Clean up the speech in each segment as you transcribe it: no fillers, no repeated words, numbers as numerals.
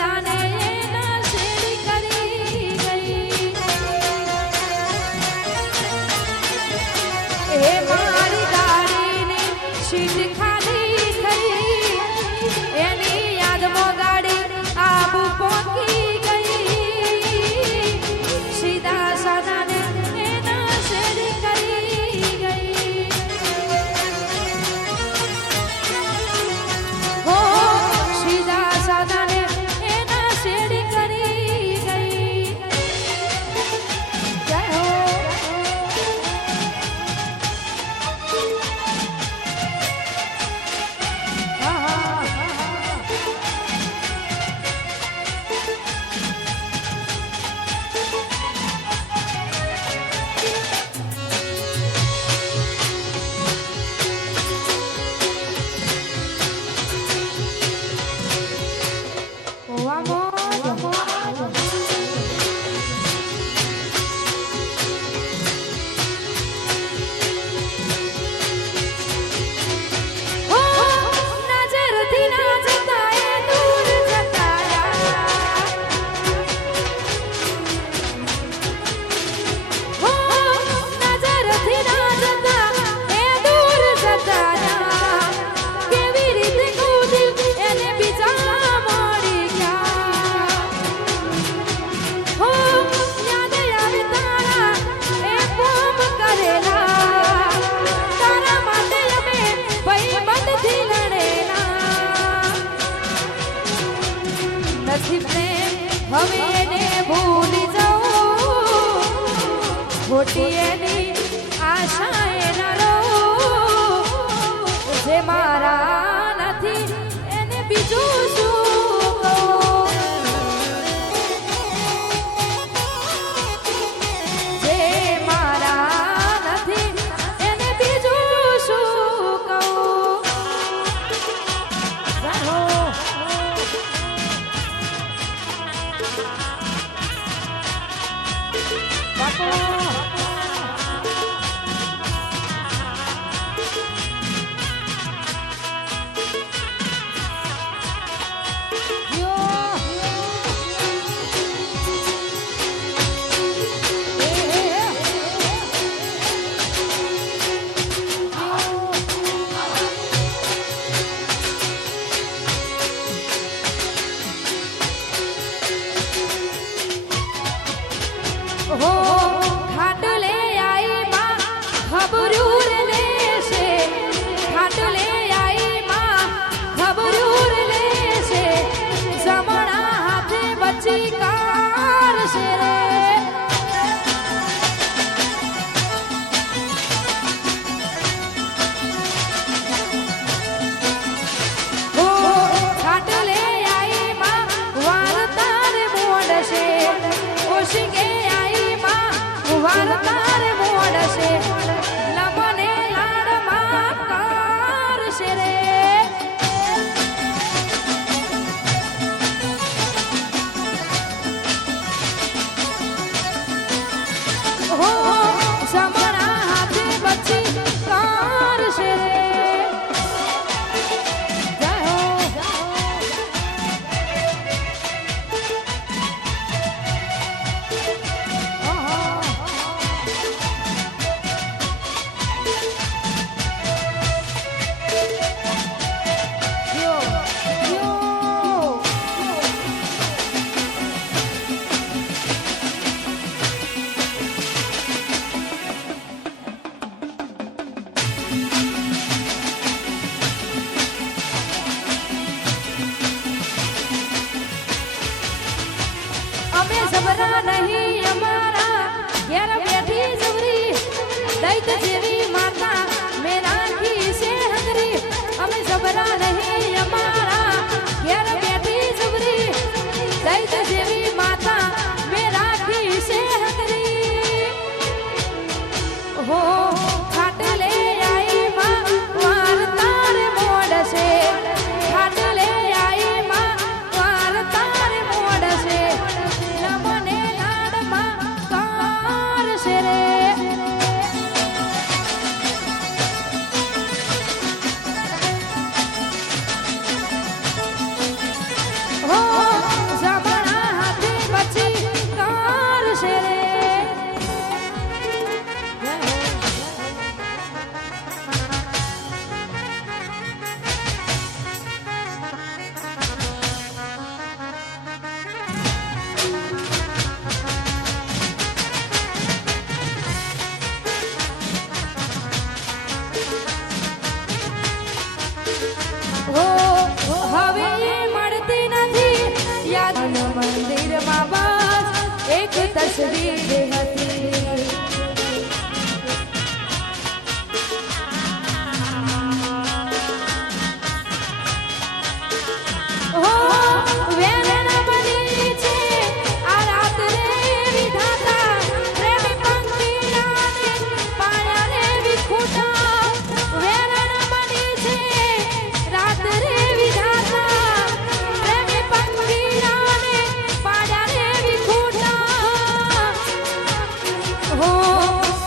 સદાને એના શેરી કરી ગઈ એ મારી ગાડીની સીટ ખાલી થઈ એની યાદમાં ગાડી આબુ પહોંચી ગઈ સીધા સદાને એના શેરી કરી ગઈ હો સીધા સદાને એના શેરી કરી ગઈ જય હો હવે એને ભૂલી જાઉં ખોટી એની આશા એના રહું જે મારા નથી એને બીજું શું કહું જે મારા નથી એને બીજું શું કહું હો ખાટલે આઈ માં ખબરૂર લેશે ખાટલે આઈ માં ખબરૂર લેશે જમણા હાથે બચી કારશે રે હો ખાટલે આઈ માં વારતાર મોડશે ઓશિકે વારતાર મોડશે લમને લાડમાં કારશે રે હો જમણા હાથે બચી કારશે રે અમે જબરા નહીં અમારા ઘેર બેઠી જબરી દૈત જેવી માતા મેં રાખી છે હંગરી અમે જબરા નહીં અમારા ઘેર બેઠી જબરી દૈત જેવી માતા મેં રાખી છે હંગરી હો ખાટલે આઈ માં વારતાર મોડશે ખાટલે આઈ માં વારતાર મોડશે તસવીર હતી હો વેરના બની છે આ રાત રે વિધાતા પ્રેમી પંખીડાને પાયા રે વિખૂટા વેરના બની છે રાત રે વિધાતા પ્રેમી પંખીડાને પાયા રે વિખૂટા હો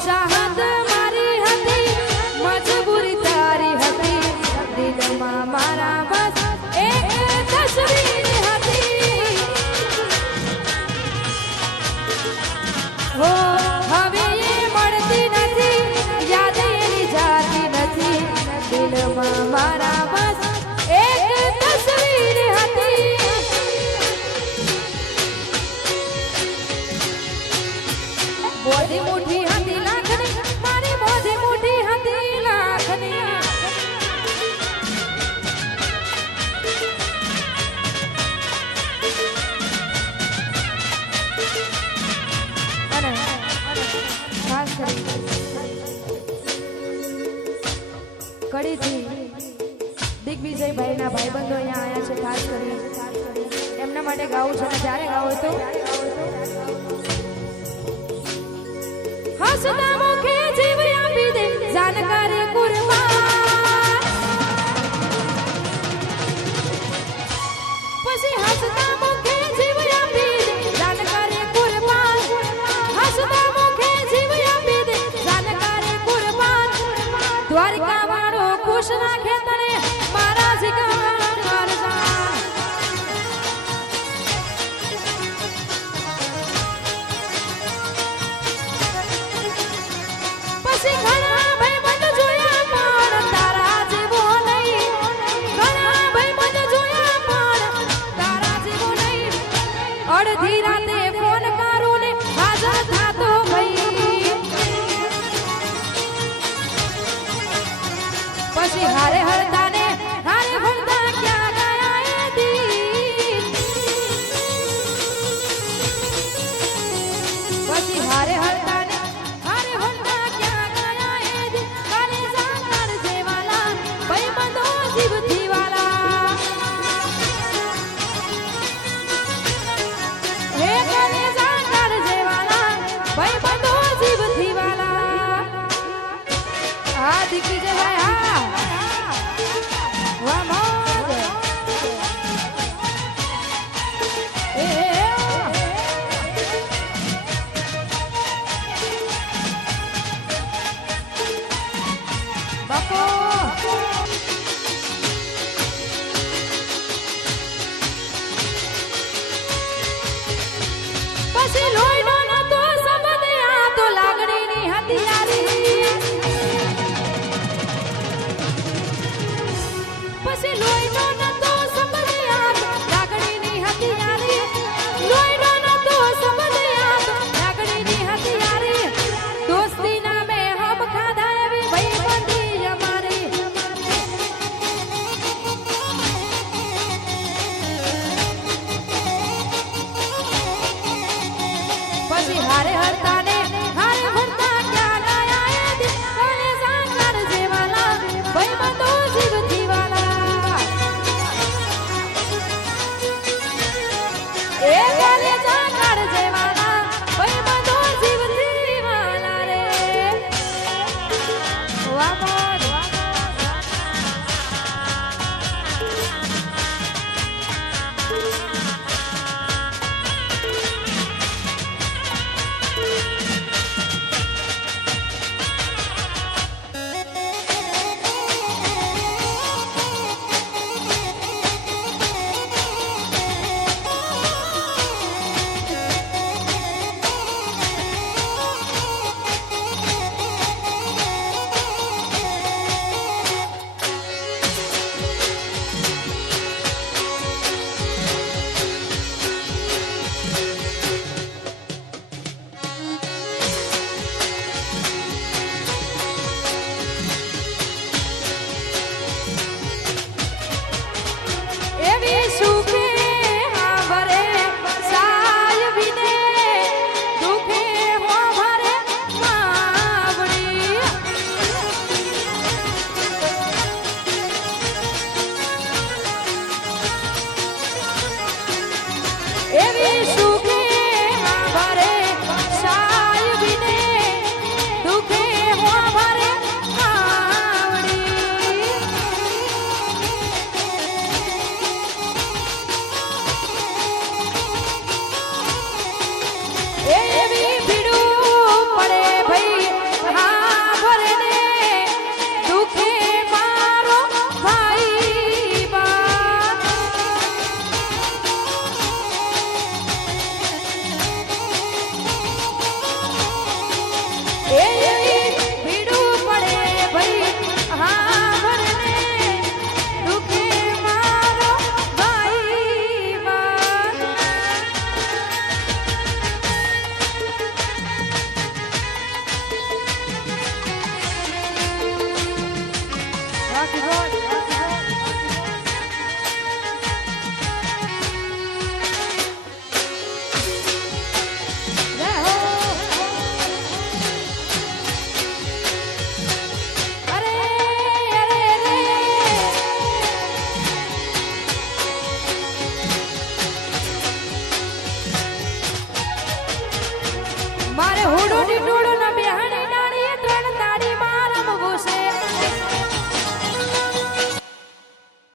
ચાહત મારી હતી મજબૂરી તારી હતી દિલમાં મારા બસ એક તસવીર હતી હો હવે એ મળતી નથી યાદ એની જાતી નથી દિલમાં મારા બસ એક તસવીર હતી બોધી મુઠ્ઠી હતી લાખની મારી બોધી મુઠ્ઠી હતી લાખની અને ખાસ કરી કડીથી દિગ્વિજયભાઈના ભાઈબંધો અહીંયા આવ્યા છે ખાસ કરી એમના માટે ગાવું છે અને જ્યારે ગાવું તો હસતા મુખે જીવ આપી દે જાનકારી કુરબાન પછી હસતા મુખે જીવ આપી દે જાનકારી કુરબાન હસતા મુખે જીવ આપી દે જાનકારી કુરબાન દ્વારકા વાળો ખુશ રાખે તને મારા જીગર કરજાન પછી ઘણા ભાઈબંધ જોયા પણ તારા જેવો નહીં ઘણા ભાઈબંધ જોયા પણ તારા જેવો નહીં અડધી રાતે ફોન કરું ને હાજર થાતો ભાઈ પછી હારે હળતા ને હારે ભળતા ક્યાં ગયા એ દી પછી હારે હળતા ને હારે ભળતા ક્યાં ગયા એ દી કાલે સાંકળ જેવાલા ભાઈબંધો જીવથી વાલા હે કાલે સાંકળ જેવાલા ભાઈબંધો જીવથી વાલા આ દીકરી જે ભાઈ હા વાહ મોજ એ બાપો પછી લોહીનો નતો સંબંધ આ તો લાગણીની હથિયારી પછી લોહીનો નતો સંબંધ યાદ લાગણીની હથિયારી લોહીનો નતો સંબંધ યાદ લાગણીની હથિયારી દોસ્તી નામે હમ ખાધા એવી ભાઈબંધી અમારી પછી હારે હરતા ને હારે ભરતા ક્યાં ગયા એ દી કાલે સાંકળ જેવાલા ભાઈબંધો જીવથી વાલા એ કાલે સાંકળ જેવાલા ભાઈબંધો જીવથી વાલા રે વાહ મોજ ટોળો